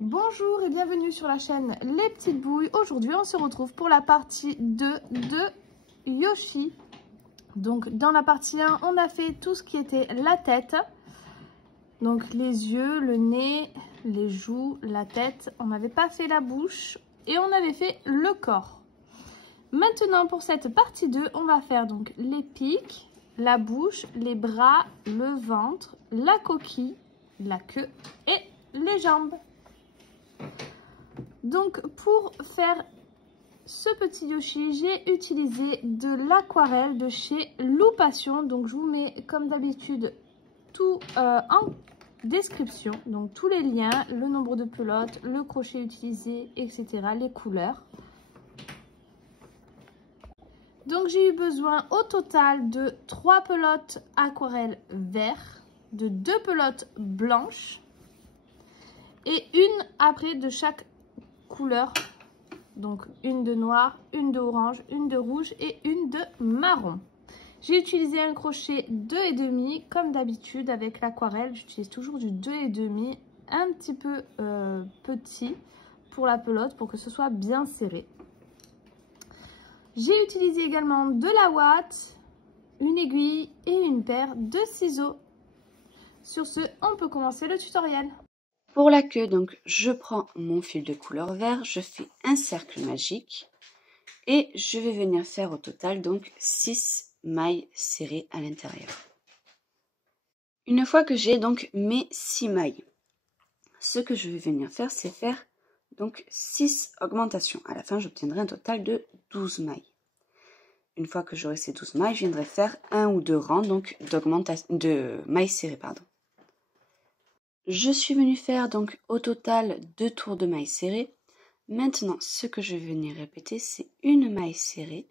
Bonjour et bienvenue sur la chaîne Les Petites Bouilles. Aujourd'hui, on se retrouve pour la partie 2 de Yoshi. Donc, dans la partie 1, on a fait tout ce qui était la tête. Donc, les yeux, le nez, les joues, la tête. On n'avait pas fait la bouche et on avait fait le corps. Maintenant, pour cette partie 2, on va faire donc les pics, la bouche, les bras, le ventre, la coquille, la queue et les jambes. Donc pour faire ce petit Yoshi, j'ai utilisé de l'aquarelle de chez Loupation. Donc je vous mets comme d'habitude tout en description. Donc tous les liens, le nombre de pelotes, le crochet utilisé, etc. Les couleurs. Donc j'ai eu besoin au total de 3 pelotes aquarelle vert, de 2 pelotes blanches et une après de chaque couleur. Donc une de noir, une de orange, une de rouge et une de marron. J'ai utilisé un crochet 2,5 comme d'habitude avec l'aquarelle. J'utilise toujours du 2,5, un petit peu petit pour la pelote pour que ce soit bien serré. J'ai utilisé également de la ouate, une aiguille et une paire de ciseaux. Sur ce, on peut commencer le tutoriel. Pour la queue, donc, je prends mon fil de couleur vert, je fais un cercle magique et je vais venir faire au total donc 6 mailles serrées à l'intérieur. Une fois que j'ai donc mes 6 mailles, ce que je vais venir faire, c'est faire donc 6 augmentations. À la fin, j'obtiendrai un total de 12 mailles. Une fois que j'aurai ces 12 mailles, je viendrai faire un ou deux rangs donc de mailles serrées, pardon. Je suis venue faire donc au total 2 tours de mailles serrées. Maintenant, ce que je vais venir répéter, c'est une maille serrée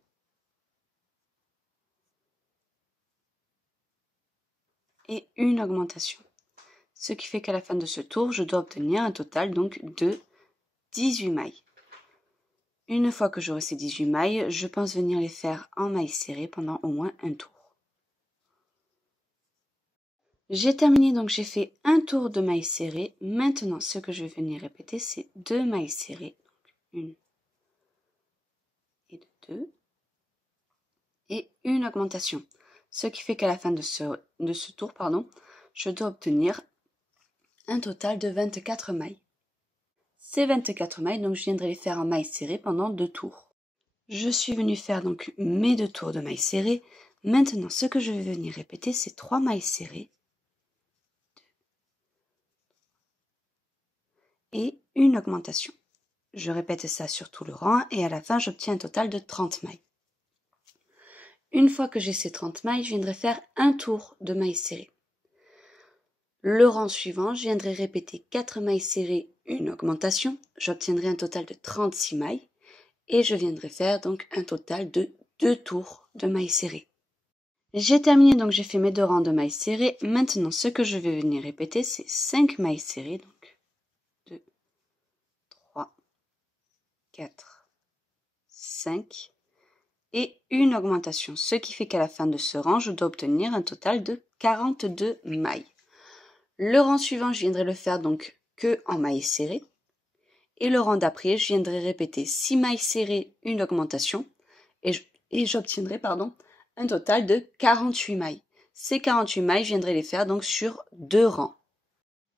et une augmentation. Ce qui fait qu'à la fin de ce tour, je dois obtenir un total donc de 18 mailles. Une fois que j'aurai ces 18 mailles, je pense venir les faire en mailles serrées pendant au moins un tour. J'ai terminé, donc j'ai fait un tour de mailles serrées. Maintenant, ce que je vais venir répéter, c'est 2 mailles serrées. Donc, une et deux. Et une augmentation. Ce qui fait qu'à la fin de ce tour, je dois obtenir un total de 24 mailles. Ces 24 mailles, donc je viendrai les faire en mailles serrées pendant 2 tours. Je suis venue faire donc mes 2 tours de mailles serrées. Maintenant, ce que je vais venir répéter, c'est 3 mailles serrées. Et une augmentation. Je répète ça sur tout le rang et à la fin, j'obtiens un total de 30 mailles. Une fois que j'ai ces 30 mailles, je viendrai faire un tour de mailles serrées. Le rang suivant, je viendrai répéter 4 mailles serrées, une augmentation. J'obtiendrai un total de 36 mailles et je viendrai faire donc un total de 2 tours de mailles serrées. J'ai terminé, donc j'ai fait mes 2 rangs de mailles serrées. Maintenant, ce que je vais venir répéter, c'est 5 mailles serrées. Donc 2, 3, 4, 5 et une augmentation. Ce qui fait qu'à la fin de ce rang, je dois obtenir un total de 42 mailles. Le rang suivant, je viendrai le faire donc que en mailles serrées. Et le rang d'après, je viendrai répéter 6 mailles serrées, une augmentation. Et j'obtiendrai un total de 48 mailles. Ces 48 mailles, je viendrai les faire donc sur 2 rangs.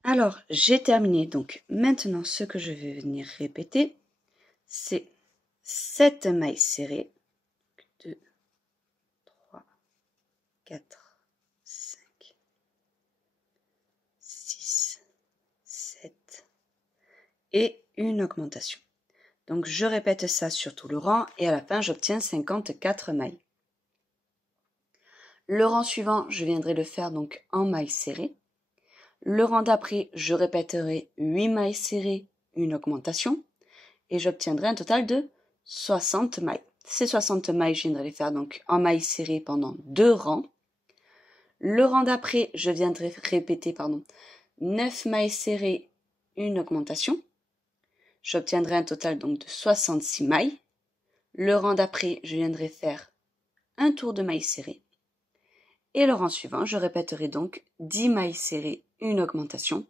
Alors, j'ai terminé. Donc maintenant, ce que je vais venir répéter, c'est 7 mailles serrées. 2, 3, 4, 5, 6, 7 et une augmentation. Donc je répète ça sur tout le rang et à la fin j'obtiens 54 mailles. Le rang suivant, je viendrai le faire donc en mailles serrées. Le rang d'après, je répéterai 8 mailles serrées, une augmentation et j'obtiendrai un total de 60 mailles. Ces 60 mailles, je viendrai les faire donc en mailles serrées pendant 2 rangs. Le rang d'après, je viendrai répéter 9 mailles serrées, une augmentation. J'obtiendrai un total donc de 66 mailles. Le rang d'après, je viendrai faire un tour de mailles serrées. Et le rang suivant, je répéterai donc 10 mailles serrées, une augmentation.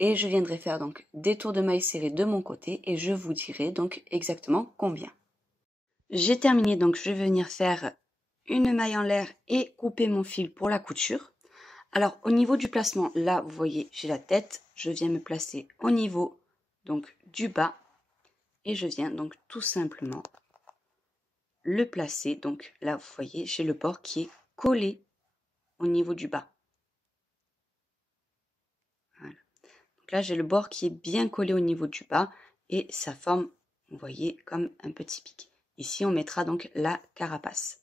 et je viendrai faire donc des tours de mailles serrées de mon côté et je vous dirai donc exactement combien. J'ai terminé, donc je vais venir faire une maille en l'air et couper mon fil pour la couture. Alors au niveau du placement, là vous voyez j'ai la tête, je viens me placer au niveau donc du bas et je viens donc tout simplement le placer. Donc là vous voyez j'ai le bord qui est collé au niveau du bas. Voilà. Donc là j'ai le bord qui est bien collé au niveau du bas et ça forme, vous voyez, comme un petit pic. Ici on mettra donc la carapace.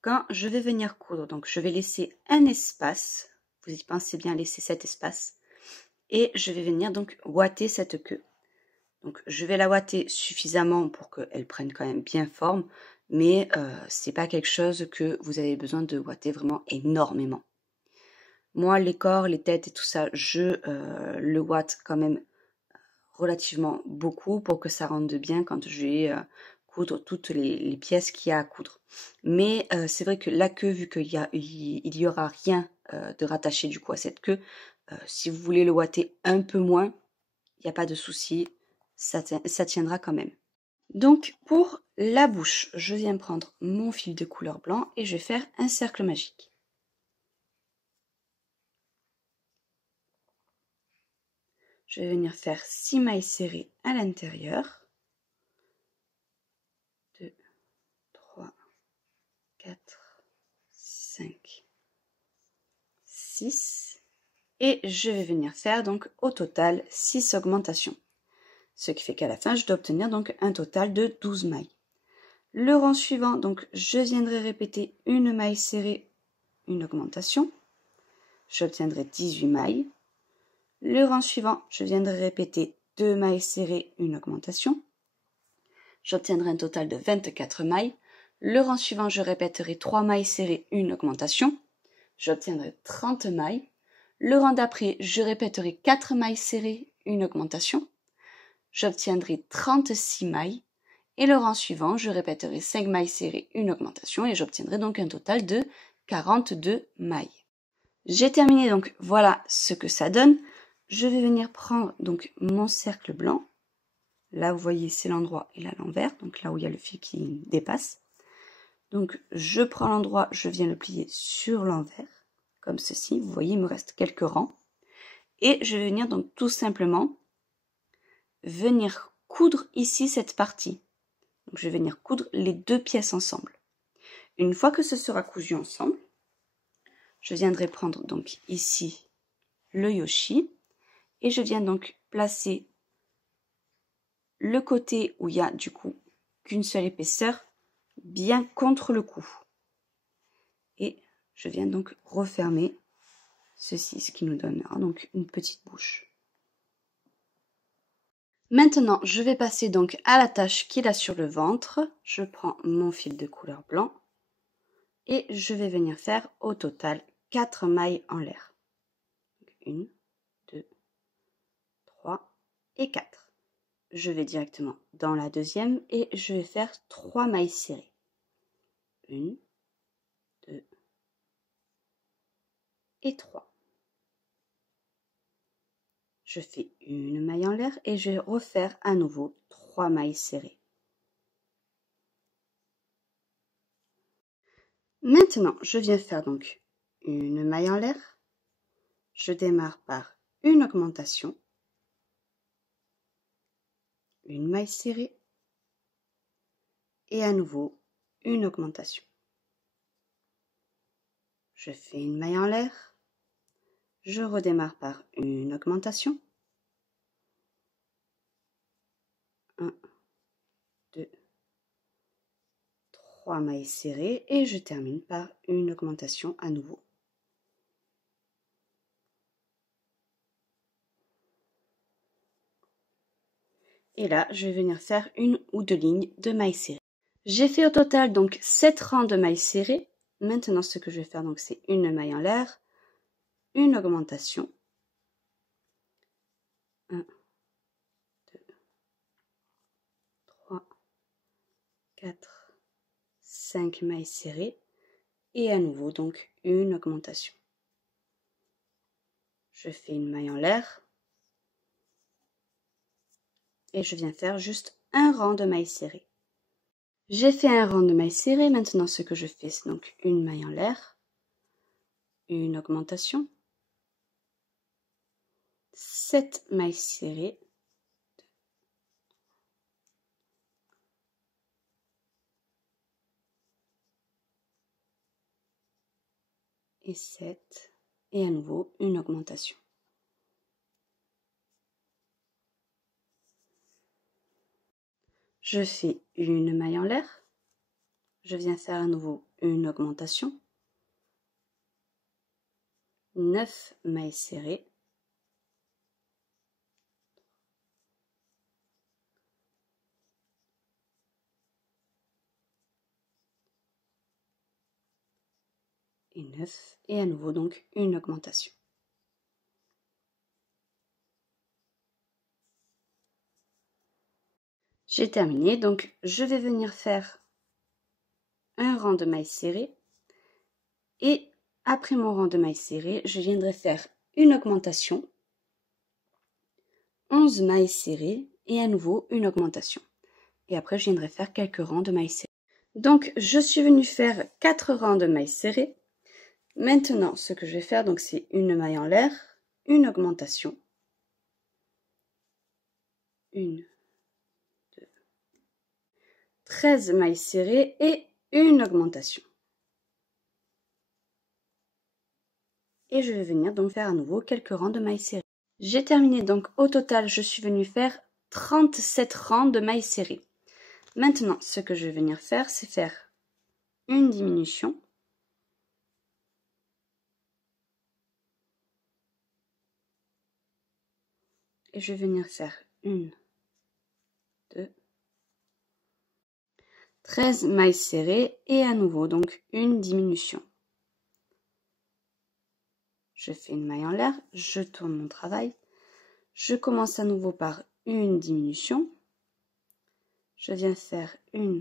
Quand je vais venir coudre, donc je vais laisser un espace, vous y pensez bien laisser cet espace, et je vais venir donc ouater cette queue. Donc je vais la ouater suffisamment pour qu'elle prenne quand même bien forme, mais c'est pas quelque chose que vous avez besoin de ouater vraiment énormément. Moi les corps, les têtes et tout ça, je le ouate quand même relativement beaucoup pour que ça rende bien quand je vais coudre toutes les pièces qu'il y a à coudre. Mais c'est vrai que la queue, vu qu'il y aura rien de rattaché du coup à cette queue, si vous voulez le ouater un peu moins, il n'y a pas de souci, ça tiendra quand même. Donc pour la bouche, je viens prendre mon fil de couleur blanc et je vais faire un cercle magique. Je vais venir faire 6 mailles serrées à l'intérieur. 2, 3, 4, 5, 6. Et je vais venir faire donc au total 6 augmentations. Ce qui fait qu'à la fin, je dois obtenir donc un total de 12 mailles. Le rang suivant, donc je viendrai répéter une maille serrée, une augmentation. J'obtiendrai 18 mailles. Le rang suivant, je viendrai répéter 2 mailles serrées, une augmentation. J'obtiendrai un total de 24 mailles. Le rang suivant, je répéterai 3 mailles serrées, une augmentation. J'obtiendrai 30 mailles. Le rang d'après, je répéterai 4 mailles serrées, une augmentation. J'obtiendrai 36 mailles. Et le rang suivant, je répéterai 5 mailles serrées, une augmentation. Et j'obtiendrai donc un total de 42 mailles. J'ai terminé, donc voilà ce que ça donne. Je vais venir prendre donc mon cercle blanc. Là, vous voyez, c'est l'endroit et là l'envers, donc là où il y a le fil qui dépasse. Donc, je prends l'endroit, je viens le plier sur l'envers, comme ceci. Vous voyez, il me reste quelques rangs. Et je vais venir donc tout simplement venir coudre ici cette partie. Donc, je vais venir coudre les deux pièces ensemble. Une fois que ce sera cousu ensemble, je viendrai prendre donc ici le yoshi et je viens donc placer le côté où il y a du coup qu'une seule épaisseur bien contre le cou. Et je viens donc refermer ceci, ce qui nous donnera donc une petite bouche. Maintenant, je vais passer donc à la tâche qu'il a sur le ventre. Je prends mon fil de couleur blanc et je vais venir faire au total 4 mailles en l'air. 1, 2, 3 et 4. Je vais directement dans la deuxième et je vais faire 3 mailles serrées. 1, 2 et 3. Je fais une maille en l'air et je vais refaire à nouveau 3 mailles serrées. Maintenant, je viens faire donc une maille en l'air. Je démarre par une augmentation, une maille serrée et à nouveau une augmentation. Je fais une maille en l'air, je redémarre par une augmentation, 1, 2, 3 mailles serrées et je termine par une augmentation à nouveau. Et là, je vais venir faire une ou deux lignes de mailles serrées. J'ai fait au total donc 7 rangs de mailles serrées. Maintenant, ce que je vais faire, donc, c'est une maille en l'air, une augmentation, 1, 2, 3, 4, 5 mailles serrées et à nouveau donc une augmentation. je fais une maille en l'air et je viens faire juste un rang de mailles serrées. J'ai fait un rang de mailles serrées, maintenant ce que je fais c'est donc une maille en l'air, une augmentation, 7 mailles serrées, et 7, et à nouveau une augmentation. Je fais une maille en l'air, je viens faire à nouveau une augmentation, 9 mailles serrées, et 9, et à nouveau donc une augmentation. J'ai terminé, donc je vais venir faire un rang de mailles serrées et après mon rang de mailles serrées, je viendrai faire une augmentation, 11 mailles serrées et à nouveau une augmentation. Et après, je viendrai faire quelques rangs de mailles serrées. Donc, je suis venue faire 4 rangs de mailles serrées. Maintenant, ce que je vais faire, donc, c'est une maille en l'air, une augmentation, 1, 2, 13 mailles serrées et une augmentation. Et je vais venir donc faire à nouveau quelques rangs de mailles serrées. J'ai terminé, donc au total, je suis venue faire 37 rangs de mailles serrées. Maintenant, ce que je vais venir faire, c'est faire une diminution. Et je vais venir faire 1, 2, 13 mailles serrées et à nouveau donc une diminution. Je fais une maille en l'air, je tourne mon travail, je commence à nouveau par une diminution, je viens faire 1,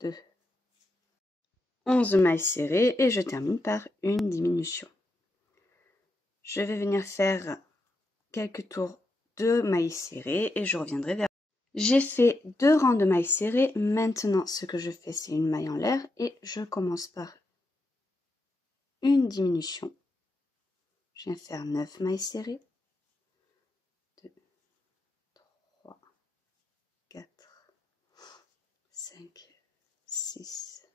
2, 11 mailles serrées et je termine par une diminution. Je vais venir faire quelques tours de mailles serrées et je reviendrai vers. J'ai fait 2 rangs de mailles serrées, maintenant ce que je fais c'est une maille en l'air et je commence par une diminution. Je viens faire 9 mailles serrées, 2, 3, 4, 5, 6,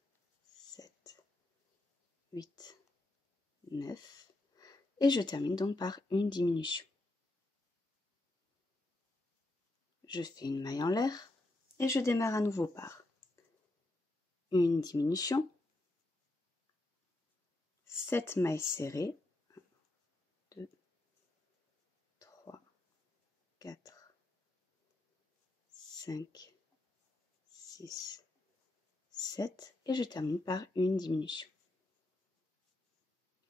7, 8, 9 et je termine donc par une diminution. Je fais une maille en l'air et je démarre à nouveau par une diminution, 7 mailles serrées, 1, 2, 3, 4, 5, 6, 7 et je termine par une diminution.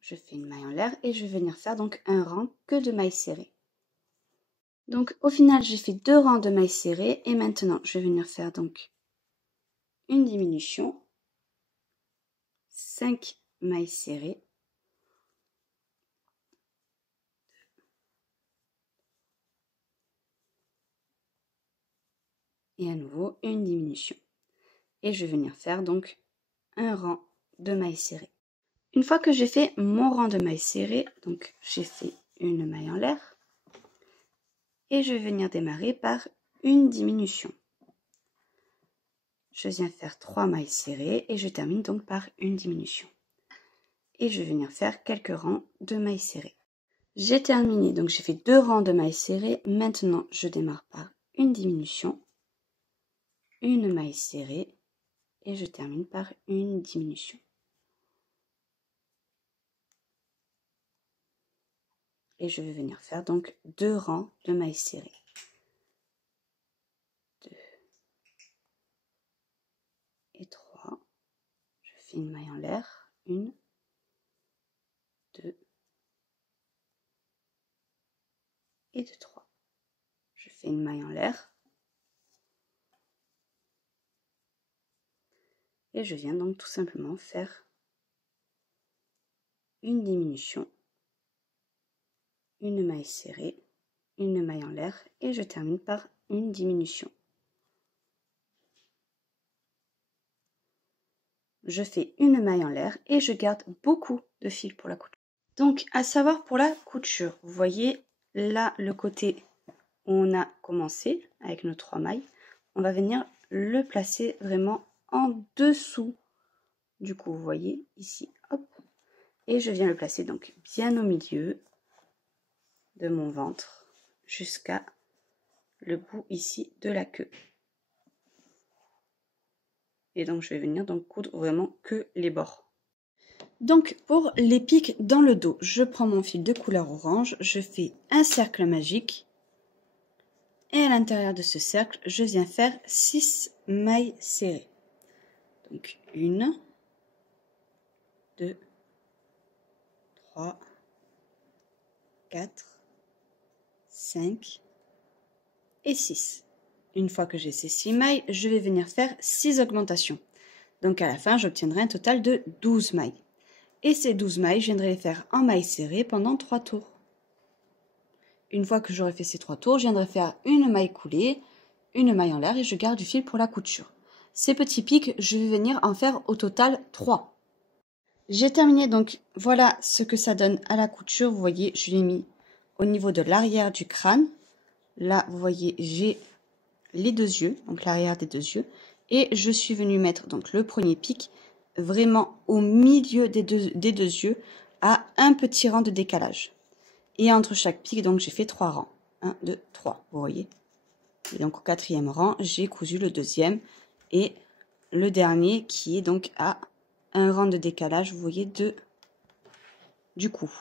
Je fais une maille en l'air et je vais venir faire donc un rang que de mailles serrées. Donc au final j'ai fait 2 rangs de mailles serrées et maintenant je vais venir faire donc une diminution, 5 mailles serrées, 2, et à nouveau une diminution. Et je vais venir faire donc un rang de mailles serrées. Une fois que j'ai fait mon rang de mailles serrées, donc j'ai fait une maille en l'air et je vais venir démarrer par une diminution. Je viens faire 3 mailles serrées et je termine donc par une diminution. Et je vais venir faire quelques rangs de mailles serrées. J'ai terminé, donc j'ai fait 2 rangs de mailles serrées. Maintenant, je démarre par une diminution, une maille serrée et je termine par une diminution. Et je vais venir faire donc 2 rangs de mailles serrées. 2 et 3. Je fais une maille en l'air, 1, 2 et 2, 3. Je fais une maille en l'air et je viens donc tout simplement faire une diminution, une maille serrée, une maille en l'air et je termine par une diminution. Je fais une maille en l'air et je garde beaucoup de fil pour la couture. Donc, à savoir pour la couture, vous voyez là le côté où on a commencé avec nos 3 mailles, on va venir le placer vraiment en dessous du cou, vous voyez ici, hop, et je viens le placer donc bien au milieu de mon ventre jusqu'à le bout ici de la queue. Et donc je vais venir donc coudre vraiment que les bords. Donc pour les pics dans le dos, je prends mon fil de couleur orange, je fais un cercle magique et à l'intérieur de ce cercle, je viens faire 6 mailles serrées. Donc 1, 2, 3, 4, 5 et 6. Une fois que j'ai ces 6 mailles, je vais venir faire 6 augmentations. Donc à la fin, j'obtiendrai un total de 12 mailles. Et ces 12 mailles, je viendrai les faire en mailles serrées pendant 3 tours. Une fois que j'aurai fait ces 3 tours, je viendrai faire une maille coulée, une maille en l'air et je garde du fil pour la couture. Ces petits pics, je vais venir en faire au total 3. J'ai terminé, donc voilà ce que ça donne à la couture. Vous voyez, je l'ai mis au niveau de l'arrière du crâne. Là, vous voyez, j'ai les 2 yeux, donc l'arrière des 2 yeux. Et je suis venue mettre donc le premier pic vraiment au milieu des deux yeux à un petit rang de décalage. Et entre chaque pic, donc j'ai fait 3 rangs. 1, 2, 3, vous voyez. Et donc au 4e rang, j'ai cousu le 2e et le dernier qui est donc à un rang de décalage, vous voyez, du cou.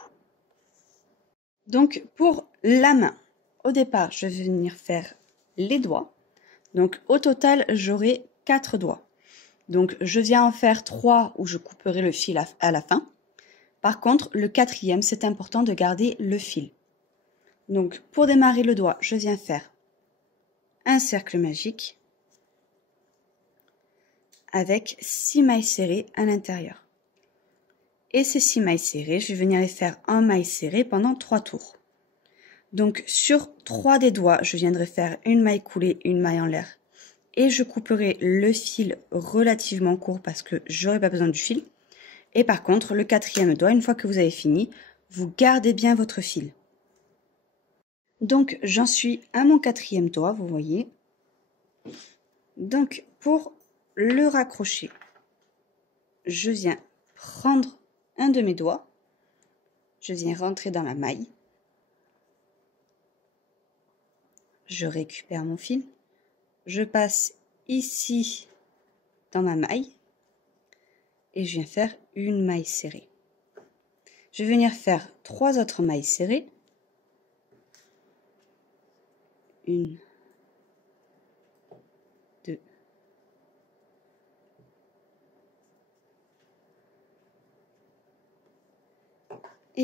Donc pour la main, au départ, je vais venir faire les doigts. Donc au total, j'aurai 4 doigts. Donc je viens en faire 3 où je couperai le fil à la fin. Par contre, le 4e, c'est important de garder le fil. Donc pour démarrer le doigt, je viens faire un cercle magique avec 6 mailles serrées à l'intérieur. Et ces 6 mailles serrées, je vais venir les faire en mailles serrées pendant 3 tours. Donc sur 3 des doigts, je viendrai faire une maille coulée, une maille en l'air. Et je couperai le fil relativement court parce que j'aurai pas besoin du fil. Et par contre, le 4e doigt, une fois que vous avez fini, vous gardez bien votre fil. Donc j'en suis à mon 4e doigt, vous voyez. Donc pour le raccrocher, je viens prendre un de mes doigts, je viens rentrer dans la maille, je récupère mon fil, je passe ici dans ma maille et je viens faire une maille serrée. Je vais venir faire 3 autres mailles serrées. 1, 2,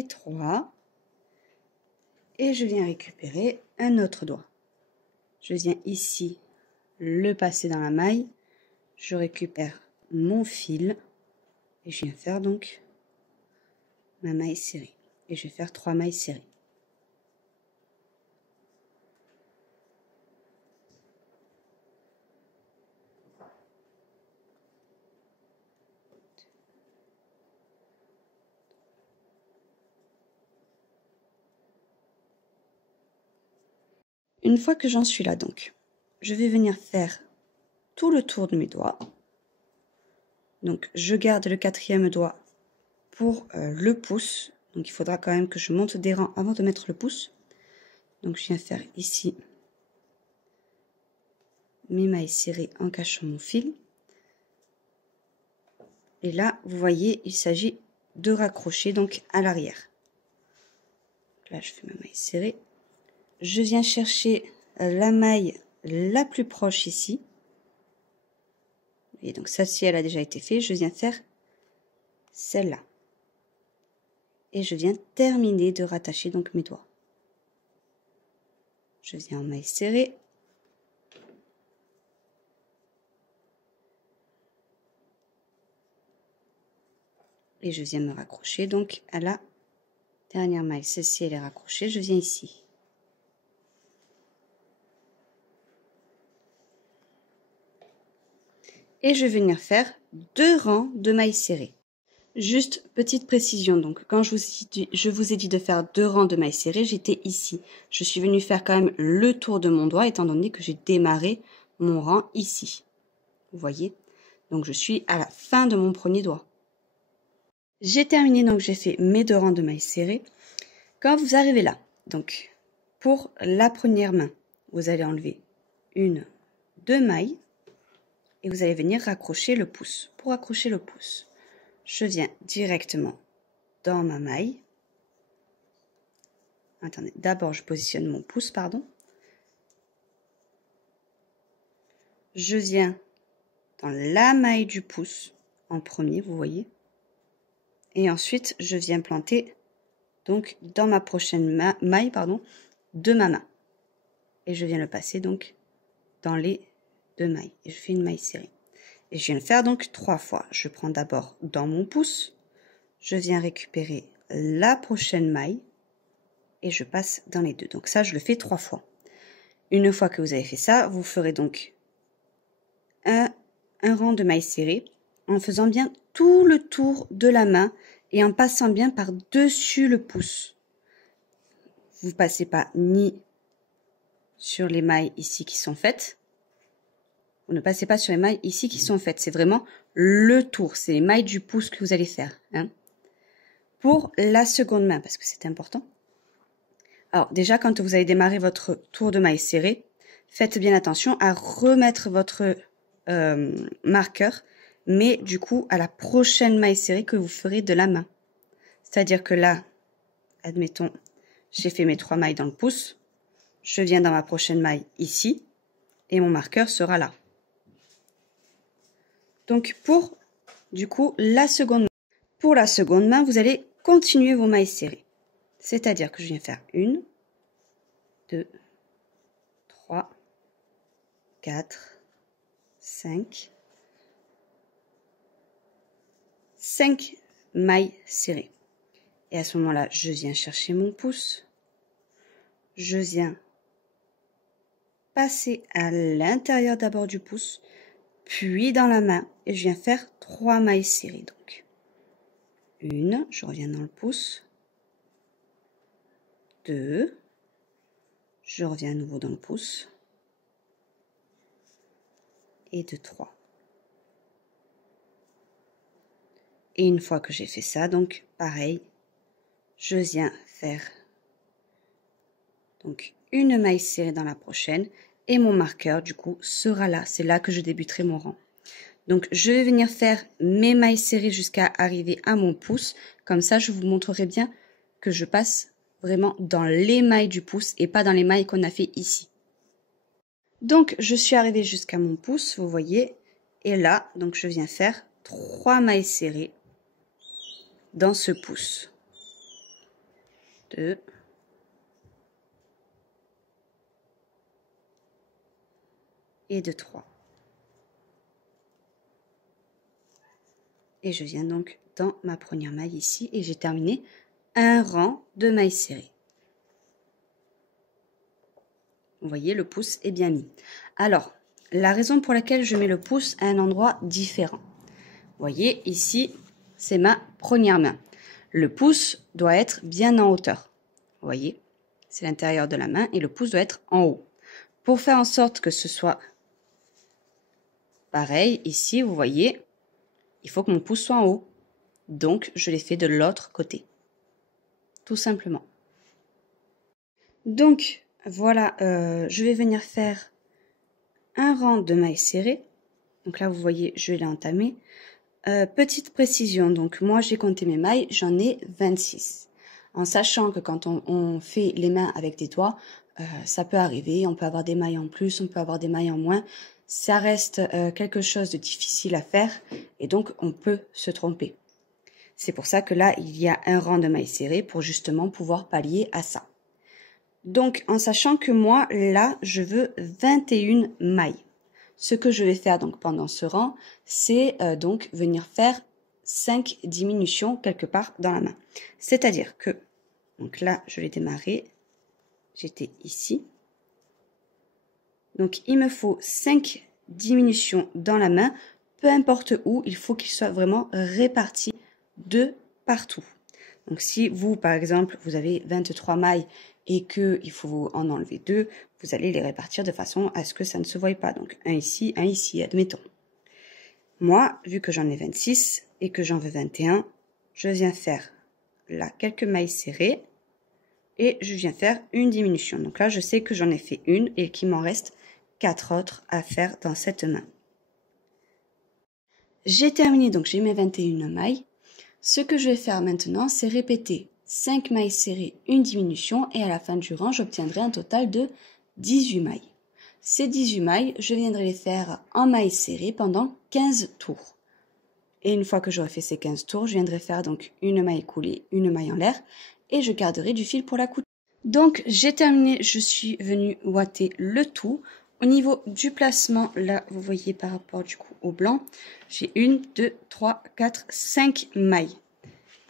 3. Et je viens récupérer un autre doigt. Je viens ici le passer dans la maille. Je récupère mon fil et je viens faire donc ma maille serrée. Et je vais faire 3 mailles serrées. Une fois que j'en suis là donc, je vais venir faire tout le tour de mes doigts. Donc je garde le 4e doigt pour le pouce. Donc il faudra quand même que je monte des rangs avant de mettre le pouce. Donc je viens faire ici mes mailles serrées en cachant mon fil. Et là, vous voyez, il s'agit de raccrocher donc à l'arrière. Là, je fais ma maille serrée. Je viens chercher la maille la plus proche ici. Et donc celle-ci, elle a déjà été faite. Je viens faire celle-là. Et je viens terminer de rattacher donc mes doigts. Je viens en maille serrée. Et je viens me raccrocher donc à la Dernière maille, celle-ci elle est raccrochée, je viens ici. Et je vais venir faire 2 rangs de mailles serrées. Juste petite précision, donc quand je vous ai dit de faire 2 rangs de mailles serrées, j'étais ici. Je suis venue faire quand même le tour de mon doigt étant donné que j'ai démarré mon rang ici. Vous voyez? Donc je suis à la fin de mon premier doigt. J'ai terminé, donc j'ai fait mes 2 rangs de mailles serrées. Quand vous arrivez là, donc pour la première main, vous allez enlever 1, 2 mailles et vous allez venir raccrocher le pouce. Pour accrocher le pouce, je viens directement dans ma maille. Attendez, d'abord je positionne mon pouce, pardon. Je viens dans la maille du pouce en premier, vous voyez. Et ensuite, je viens planter donc dans ma prochaine maille de ma main. Et je viens le passer donc dans les 2 mailles. Et je fais une maille serrée. Et je viens le faire donc 3 fois. Je prends d'abord dans mon pouce, je viens récupérer la prochaine maille et je passe dans les 2. Donc ça, je le fais 3 fois. Une fois que vous avez fait ça, vous ferez donc un rang de mailles serrées en faisant bien tout le tour de la main et en passant bien par-dessus le pouce. Vous ne passez pas ni sur les mailles ici qui sont faites. Vous ne passez pas sur les mailles ici qui sont faites. C'est vraiment le tour. C'est les mailles du pouce que vous allez faire. Hein. Pour la seconde main, parce que c'est important. Alors déjà, quand vous allez démarrer votre tour de mailles serrées, faites bien attention à remettre votre marqueur, mais du coup à la prochaine maille serrée que vous ferez de la main. C'est-à-dire que là, admettons, j'ai fait mes 3 mailles dans le pouce, je viens dans ma prochaine maille ici, et mon marqueur sera là. Donc pour, du coup, la seconde main. Pour la seconde main, vous allez continuer vos mailles serrées. C'est-à-dire que je viens faire 1, 2, 3, 4, 5 mailles serrées. Et à ce moment-là, je viens chercher mon pouce. Je viens passer à l'intérieur d'abord du pouce, puis dans la main, et je viens faire 3 mailles serrées. Donc, 1, je reviens dans le pouce. 2, je reviens à nouveau dans le pouce. Et 2, 3. Et une fois que j'ai fait ça, donc pareil, je viens faire donc une maille serrée dans la prochaine et mon marqueur du coup sera là. C'est là que je débuterai mon rang. Donc je vais venir faire mes mailles serrées jusqu'à arriver à mon pouce. Comme ça, je vous montrerai bien que je passe vraiment dans les mailles du pouce et pas dans les mailles qu'on a fait ici. Donc je suis arrivée jusqu'à mon pouce, vous voyez, et là, donc je viens faire 3 mailles serrées dans ce pouce. 2, et 2, 3. Et je viens donc dans ma première maille ici et j'ai terminé un rang de mailles serrées. Vous voyez, le pouce est bien mis. Alors, la raison pour laquelle je mets le pouce à un endroit différent. Vous voyez, ici, c'est ma première main. Le pouce doit être bien en hauteur. Vous voyez, c'est l'intérieur de la main et le pouce doit être en haut. Pour faire en sorte que ce soit pareil, ici, vous voyez, il faut que mon pouce soit en haut. Donc, je l'ai fait de l'autre côté. Tout simplement. Donc, voilà, je vais venir faire un rang de mailles serrées. Donc là, vous voyez, je l'ai entamé. Petite précision, donc moi, j'ai compté mes mailles, j'en ai 26. En sachant que quand on fait les mains avec des doigts, ça peut arriver, on peut avoir des mailles en plus, on peut avoir des mailles en moins. Ça reste quelque chose de difficile à faire et donc on peut se tromper. C'est pour ça que là, il y a un rang de mailles serrées pour justement pouvoir pallier à ça. Donc, en sachant que moi, là, je veux 21 mailles. Ce que je vais faire donc pendant ce rang, c'est donc venir faire 5 diminutions quelque part dans la main. C'est-à-dire que Donc là, je l'ai démarré. J'étais ici. Donc, il me faut 5 diminutions dans la main. Peu importe où, il faut qu'ils soient vraiment répartis de partout. Donc, si vous, par exemple, vous avez 23 mailles et qu'il faut en enlever 2, vous allez les répartir de façon à ce que ça ne se voie pas. Donc, un ici, admettons. Moi, vu que j'en ai 26 et que j'en veux 21, je viens faire là quelques mailles serrées et je viens faire une diminution. Donc là, je sais que j'en ai fait une et qu'il m'en reste 4 autres à faire dans cette main. J'ai terminé, donc j'ai mes 21 mailles. Ce que je vais faire maintenant, c'est répéter 5 mailles serrées, une diminution et à la fin du rang, j'obtiendrai un total de 18 mailles. Ces 18 mailles, je viendrai les faire en mailles serrées pendant 15 tours. Et une fois que j'aurai fait ces 15 tours, je viendrai faire donc une maille coulée, une maille en l'air et je garderai du fil pour la couture. Donc j'ai terminé, je suis venue ouater le tout. Au niveau du placement, là, vous voyez par rapport du coup au blanc, j'ai 1, 2, 3, 4, 5 mailles.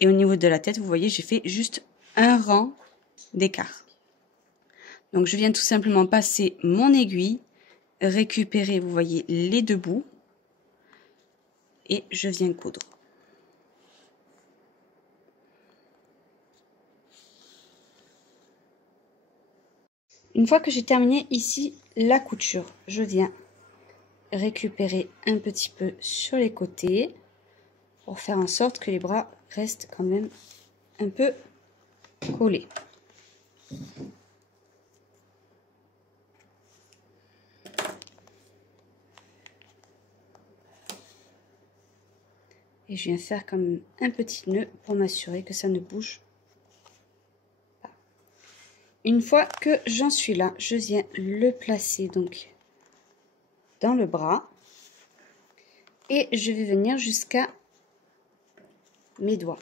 Et au niveau de la tête, vous voyez, j'ai fait juste un rang d'écart. Donc, je viens tout simplement passer mon aiguille, récupérer, vous voyez, les deux bouts, et je viens coudre. Une fois que j'ai terminé ici la couture, je viens récupérer un petit peu sur les côtés pour faire en sorte que les bras restent quand même un peu collés. Et je viens faire comme un petit nœud pour m'assurer que ça ne bouge pas. Une fois que j'en suis là, je viens le placer donc dans le bras et je vais venir jusqu'à mes doigts.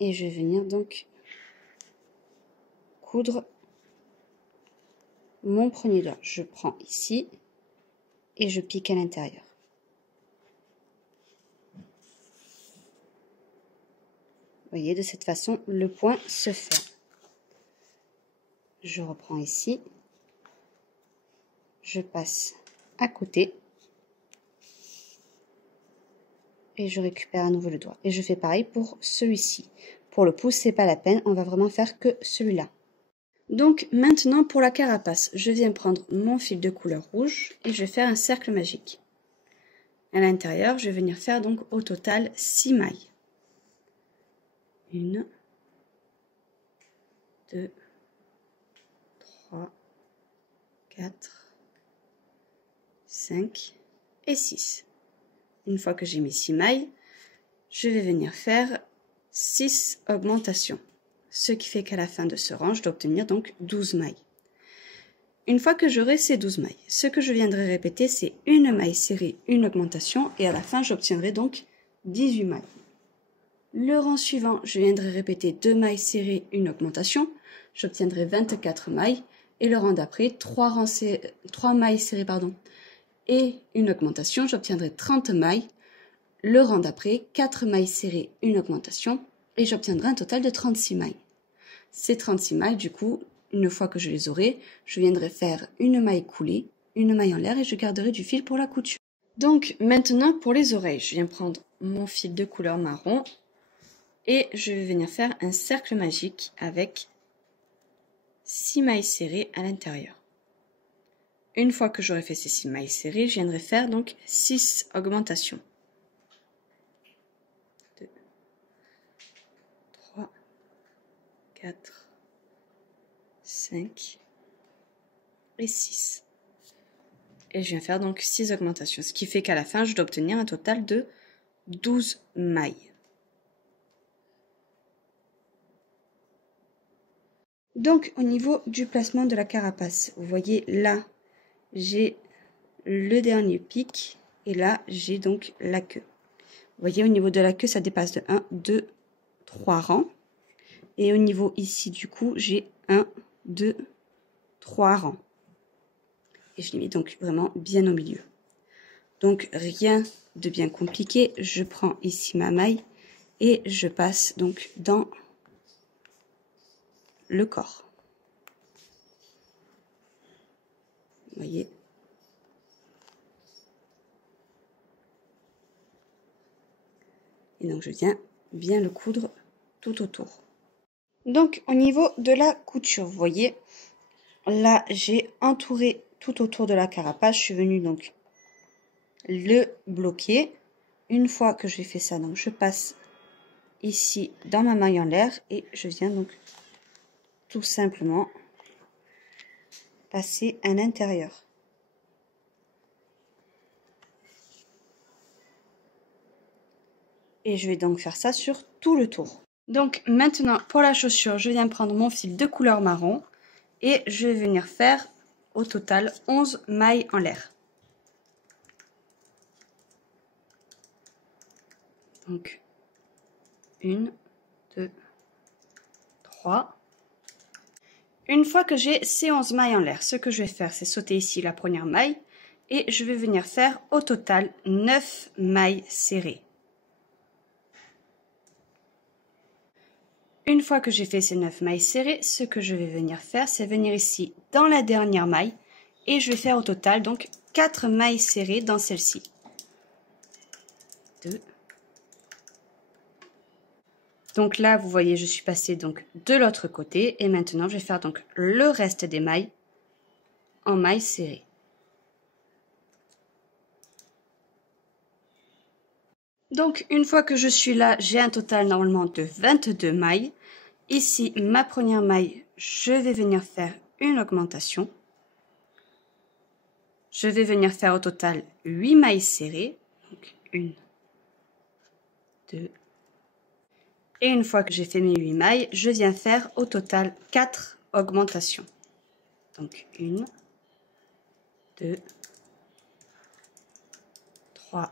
Et je vais venir donc coudre mon premier doigt. Je prends ici et je pique à l'intérieur. Vous voyez, de cette façon, le point se ferme. Je reprends ici. Je passe à côté. Et je récupère à nouveau le doigt. Et je fais pareil pour celui-ci. Pour le pouce, c'est pas la peine, on va vraiment faire que celui-là. Donc maintenant pour la carapace, je viens prendre mon fil de couleur rouge et je vais faire un cercle magique. À l'intérieur, je vais venir faire donc au total 6 mailles. 1, 2, 3, 4, 5 et 6. Une fois que j'ai mis 6 mailles, je vais venir faire 6 augmentations. Ce qui fait qu'à la fin de ce rang, je dois obtenir donc 12 mailles. Une fois que j'aurai ces 12 mailles, ce que je viendrai répéter, c'est une maille serrée, une augmentation, et à la fin, j'obtiendrai donc 18 mailles. Le rang suivant, je viendrai répéter 2 mailles serrées, une augmentation, j'obtiendrai 24 mailles, et le rang d'après, 3 mailles serrées, et une augmentation, j'obtiendrai 30 mailles. Le rang d'après, 4 mailles serrées, une augmentation, et j'obtiendrai un total de 36 mailles. Ces 36 mailles, du coup, une fois que je les aurai, je viendrai faire une maille coulée, une maille en l'air et je garderai du fil pour la couture. Donc maintenant pour les oreilles, je viens prendre mon fil de couleur marron et je vais venir faire un cercle magique avec 6 mailles serrées à l'intérieur. Une fois que j'aurai fait ces 6 mailles serrées, je viendrai faire donc 6 augmentations. 2, 3, 4, 5 et 6. Et je viens faire donc 6 augmentations, ce qui fait qu'à la fin, je dois obtenir un total de 12 mailles. Donc, au niveau du placement de la carapace, vous voyez là, j'ai le dernier pic et là, j'ai donc la queue. Vous voyez, au niveau de la queue, ça dépasse de 1, 2, 3 rangs. Et au niveau ici, du coup, j'ai 1, 2, 3 rangs. et je les mets donc vraiment bien au milieu. Donc rien de bien compliqué, je prends ici ma maille et je passe donc dans le corps. Vous voyez? Et donc je viens bien le coudre tout autour. Donc au niveau de la couture, vous voyez, là j'ai entouré tout autour de la carapace, je suis venue donc le bloquer. Une fois que j'ai fait ça, donc je passe ici dans ma maille en l'air et je viens donc tout simplement passer à l'intérieur. Et je vais donc faire ça sur tout le tour. Donc maintenant pour la chaussure, je viens prendre mon fil de couleur marron et je vais venir faire au total 11 mailles en l'air. Donc 1, 2, 3. Une fois que j'ai ces 11 mailles en l'air, ce que je vais faire, c'est sauter ici la première maille et je vais venir faire au total 9 mailles serrées. Une fois que j'ai fait ces 9 mailles serrées, ce que je vais venir faire, c'est venir ici dans la dernière maille et je vais faire au total donc 4 mailles serrées dans celle-ci. 2. Donc là, vous voyez, je suis passée donc de l'autre côté et maintenant je vais faire donc le reste des mailles en mailles serrées. Donc une fois que je suis là, j'ai un total normalement de 22 mailles. Ici, ma première maille, je vais venir faire une augmentation. Je vais venir faire au total 8 mailles serrées. Donc 1, 2. Et une fois que j'ai fait mes 8 mailles, je viens faire au total 4 augmentations. Donc 1, 2, 3,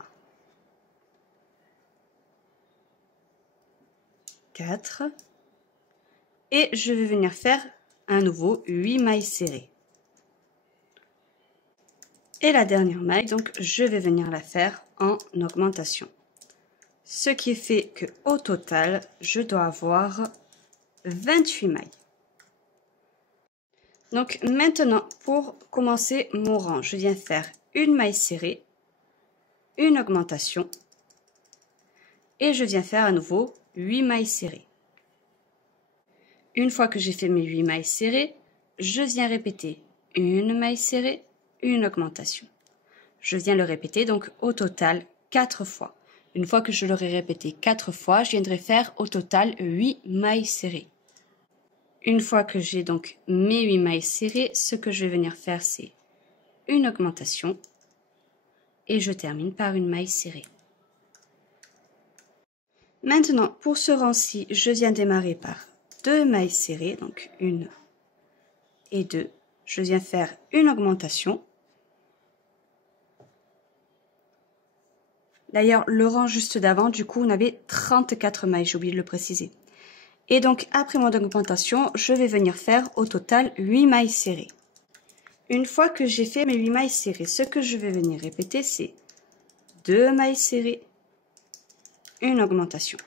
4. Et je vais venir faire à nouveau 8 mailles serrées. Et la dernière maille, donc je vais venir la faire en augmentation. Ce qui fait que au total, je dois avoir 28 mailles. Donc maintenant, pour commencer mon rang, je viens faire une maille serrée, une augmentation et je viens faire à nouveau 8 mailles serrées. Une fois que j'ai fait mes 8 mailles serrées, je viens répéter une maille serrée, une augmentation. Je viens le répéter donc au total 4 fois. Une fois que je l'aurai répété 4 fois, je viendrai faire au total 8 mailles serrées. Une fois que j'ai donc mes 8 mailles serrées, ce que je vais venir faire, c'est une augmentation et je termine par une maille serrée. Maintenant, pour ce rang-ci, je viens démarrer par 2 mailles serrées, donc 1 et 2. Je viens faire une augmentation. D'ailleurs, le rang juste d'avant, du coup, on avait 34 mailles, j'ai oublié de le préciser. Et donc, après mon augmentation, je vais venir faire au total 8 mailles serrées. Une fois que j'ai fait mes 8 mailles serrées, ce que je vais venir répéter, c'est 2 mailles serrées, une augmentation.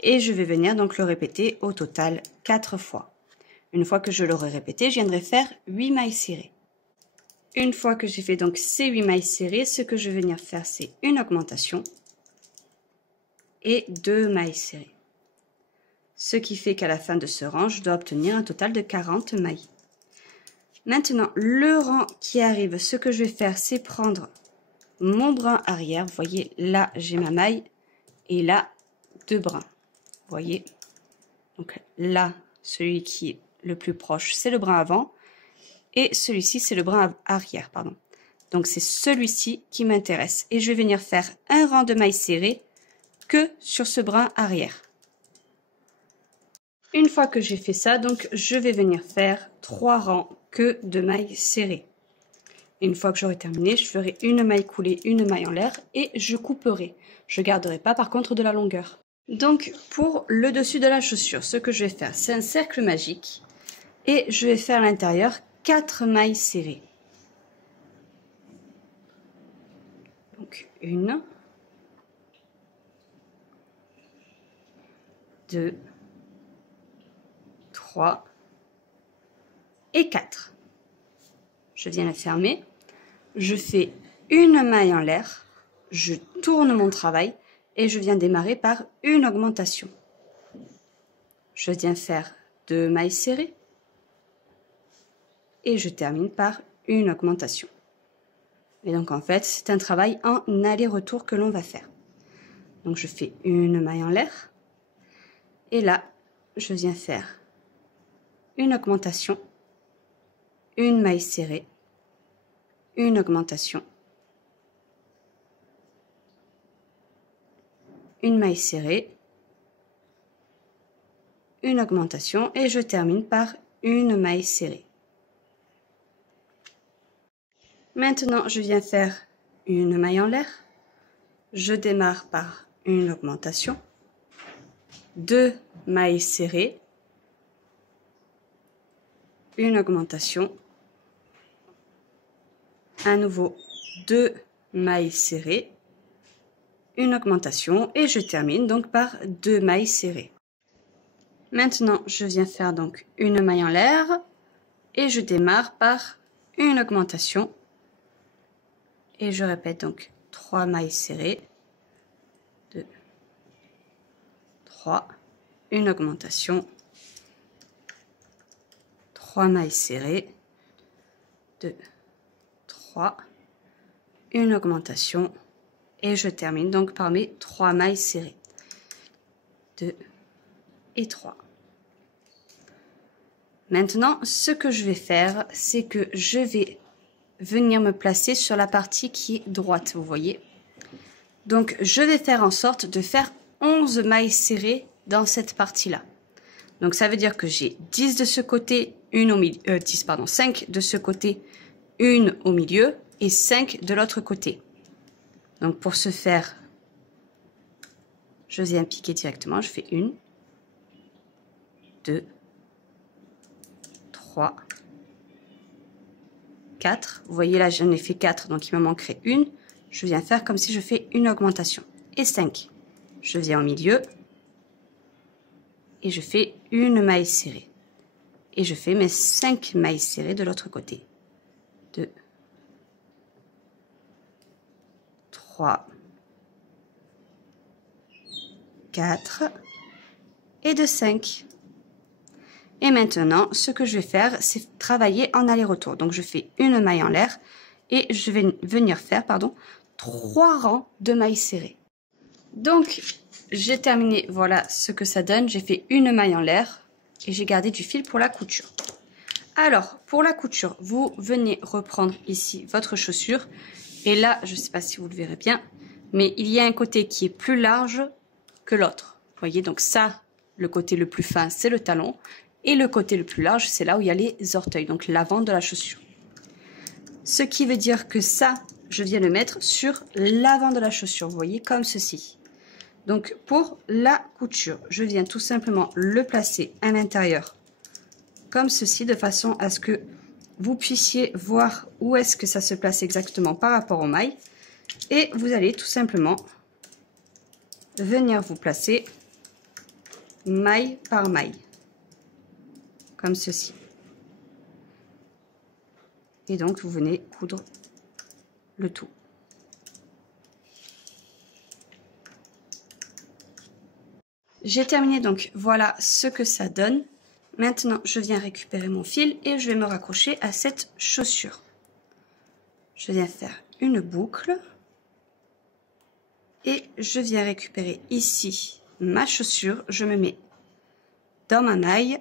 Et je vais venir donc le répéter au total 4 fois. Une fois que je l'aurai répété, je viendrai faire 8 mailles serrées. Une fois que j'ai fait donc ces 8 mailles serrées, ce que je vais venir faire, c'est une augmentation et 2 mailles serrées. Ce qui fait qu'à la fin de ce rang, je dois obtenir un total de 40 mailles. Maintenant, le rang qui arrive, ce que je vais faire, c'est prendre mon brin arrière. Vous voyez, là, j'ai ma maille et là, 2 brins. Vous voyez, donc là, celui qui est le plus proche, c'est le brin avant. Et celui-ci, c'est le brin arrière, pardon. Donc, c'est celui-ci qui m'intéresse. Et je vais venir faire un rang de mailles serrées que sur ce brin arrière. Une fois que j'ai fait ça, donc, je vais venir faire 3 rangs que de mailles serrées. Une fois que j'aurai terminé, je ferai une maille coulée, une maille en l'air et je couperai. Je ne garderai pas par contre de la longueur. Donc, pour le dessus de la chaussure, ce que je vais faire, c'est un cercle magique. Et je vais faire à l'intérieur 4 mailles serrées. Donc 1, 2, 3 et 4. Je viens la fermer. Je fais une maille en l'air. Je tourne mon travail et je viens démarrer par une augmentation. Je viens faire 2 mailles serrées et je termine par une augmentation. Et donc en fait, c'est un travail en aller-retour que l'on va faire. Donc je fais une maille en l'air et là, je viens faire une augmentation, une maille serrée, une augmentation, une maille serrée, une augmentation et je termine par une maille serrée. Maintenant, je viens faire une maille en l'air. Je démarre par une augmentation, 2 mailles serrées, une augmentation, à nouveau 2 mailles serrées, une augmentation et je termine donc par 2 mailles serrées. Maintenant, je viens faire donc une maille en l'air et je démarre par une augmentation et je répète donc 3 mailles serrées, 2, 3, une augmentation, 3 mailles serrées, 2, 3, une augmentation et je termine donc par mes 3 mailles serrées, 2 et 3. Maintenant, ce que je vais faire, c'est que je vais venir me placer sur la partie qui est droite, vous voyez. Donc, je vais faire en sorte de faire 11 mailles serrées dans cette partie-là. Donc, ça veut dire que j'ai 10 de ce côté, 5 de ce côté, une au milieu et 5 de l'autre côté. Donc, pour ce faire, je viens piquer directement. Je fais 1, 2, 3, 4. Vous voyez là, j'en ai fait 4, donc il me manquerait une. Je viens faire comme si je fais une augmentation. Et 5. Je viens au milieu et je fais une maille serrée. Et je fais mes 5 mailles serrées de l'autre côté. 2, 3, 4 et de 5. Et maintenant, ce que je vais faire, c'est travailler en aller-retour. Donc, je fais une maille en l'air et je vais venir faire, 3 rangs de mailles serrées. Donc, j'ai terminé, voilà ce que ça donne. J'ai fait une maille en l'air et j'ai gardé du fil pour la couture. Alors, pour la couture, vous venez reprendre ici votre chaussure. Et là, je ne sais pas si vous le verrez bien, mais il y a un côté qui est plus large que l'autre. Vous voyez, donc ça, le côté le plus fin, c'est le talon. Et le côté le plus large, c'est là où il y a les orteils, donc l'avant de la chaussure. Ce qui veut dire que ça, je viens le mettre sur l'avant de la chaussure, vous voyez, comme ceci. Donc, pour la couture, je viens tout simplement le placer à l'intérieur, comme ceci, de façon à ce que vous puissiez voir où est-ce que ça se place exactement par rapport aux mailles. Et vous allez tout simplement venir vous placer maille par maille. Comme ceci. Et donc, vous venez coudre le tout. J'ai terminé, donc voilà ce que ça donne. Maintenant, je viens récupérer mon fil et je vais me raccrocher à cette chaussure. Je viens faire une boucle. Et je viens récupérer ici ma chaussure. Je me mets dans ma maille.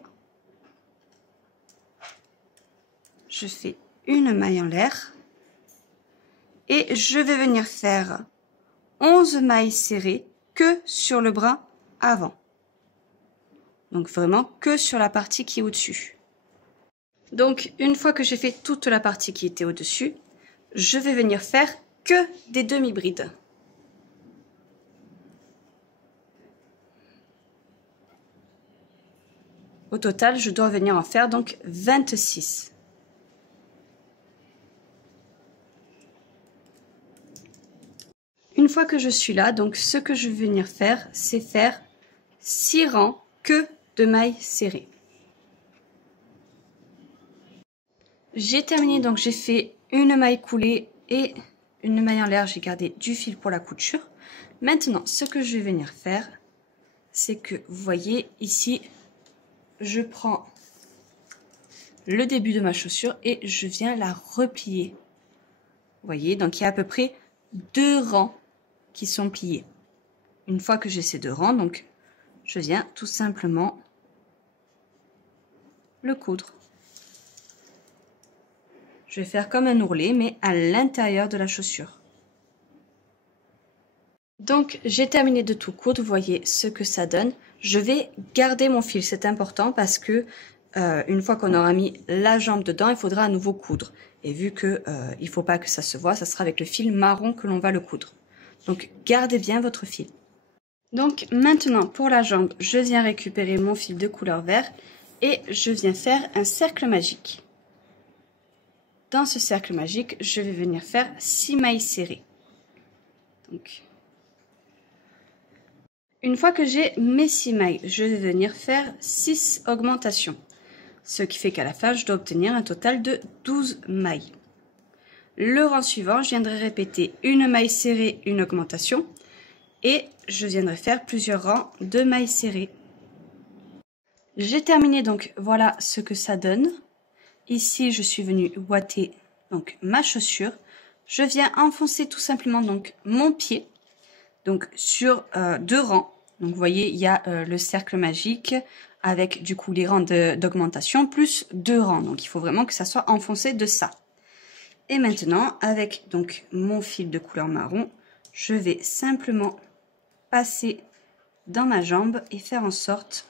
Je fais une maille en l'air et je vais venir faire 11 mailles serrées que sur le bras avant. Donc vraiment que sur la partie qui est au-dessus. Donc une fois que j'ai fait toute la partie qui était au-dessus, je vais venir faire que des demi-brides. Au total, je dois venir en faire donc 26. une fois que je suis là, donc ce que je vais venir faire, c'est faire 6 rangs que de mailles serrées. J'ai terminé, donc j'ai fait une maille coulée et une maille en l'air, j'ai gardé du fil pour la couture. Maintenant, ce que je vais venir faire, c'est que vous voyez ici, je prends le début de ma chaussure et je viens la replier. Vous voyez, donc il y a à peu près 2 rangs qui sont pliés. Une fois que j'ai ces 2 rangs, donc je viens tout simplement le coudre. Je vais faire comme un ourlet, mais à l'intérieur de la chaussure. Donc, j'ai terminé de tout coudre. Vous voyez ce que ça donne. Je vais garder mon fil. C'est important parce que une fois qu'on aura mis la jambe dedans, il faudra à nouveau coudre. Et vu que il faut pas que ça se voit, ça sera avec le fil marron que l'on va le coudre. Donc, gardez bien votre fil. Donc, maintenant, pour la jambe, je viens récupérer mon fil de couleur vert et je viens faire un cercle magique. Dans ce cercle magique, je vais venir faire 6 mailles serrées. Donc, une fois que j'ai mes 6 mailles, je vais venir faire 6 augmentations. Ce qui fait qu'à la fin, je dois obtenir un total de 12 mailles. Le rang suivant, je viendrai répéter une maille serrée, une augmentation. Et je viendrai faire plusieurs rangs de mailles serrées. J'ai terminé, donc voilà ce que ça donne. Ici, je suis venue ouater donc ma chaussure. Je viens enfoncer tout simplement donc mon pied donc sur 2 rangs. Donc vous voyez, il y a le cercle magique avec du coup les rangs d'augmentation plus 2 rangs. Donc il faut vraiment que ça soit enfoncé de ça. Et maintenant, avec donc mon fil de couleur marron, je vais simplement passer dans ma jambe et faire en sorte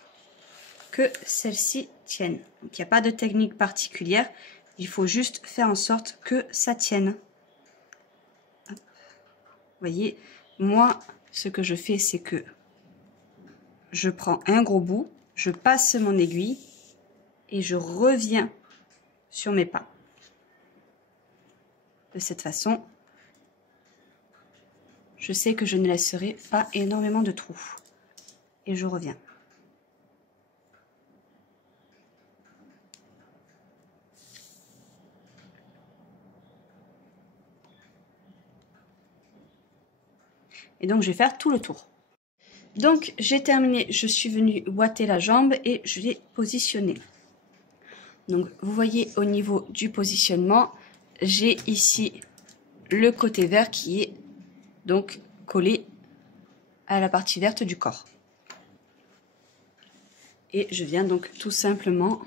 que celle-ci tienne. Donc il n'y a pas de technique particulière, il faut juste faire en sorte que ça tienne. Hop. Vous voyez, moi ce que je fais, c'est que je prends un gros bout, je passe mon aiguille et je reviens sur mes pas. De cette façon, je sais que je ne laisserai pas énormément de trous. Et je reviens. Et donc, je vais faire tout le tour. Donc, j'ai terminé. Je suis venue ouater la jambe et je l'ai positionnée. Donc, vous voyez au niveau du positionnement, j'ai ici le côté vert qui est donc collé à la partie verte du corps. Et je viens donc tout simplement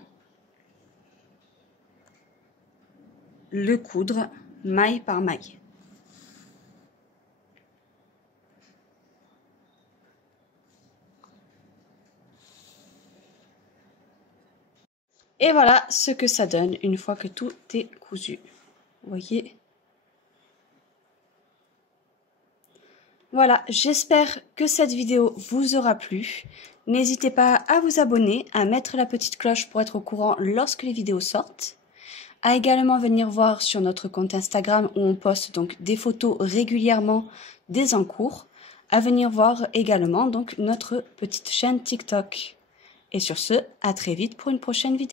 le coudre maille par maille. Et voilà ce que ça donne une fois que tout est cousu. Vous voyez? Voilà, j'espère que cette vidéo vous aura plu. N'hésitez pas à vous abonner, à mettre la petite cloche pour être au courant lorsque les vidéos sortent. À également venir voir sur notre compte Instagram où on poste donc des photos régulièrement des en cours. À venir voir également donc notre petite chaîne TikTok. Et sur ce, à très vite pour une prochaine vidéo.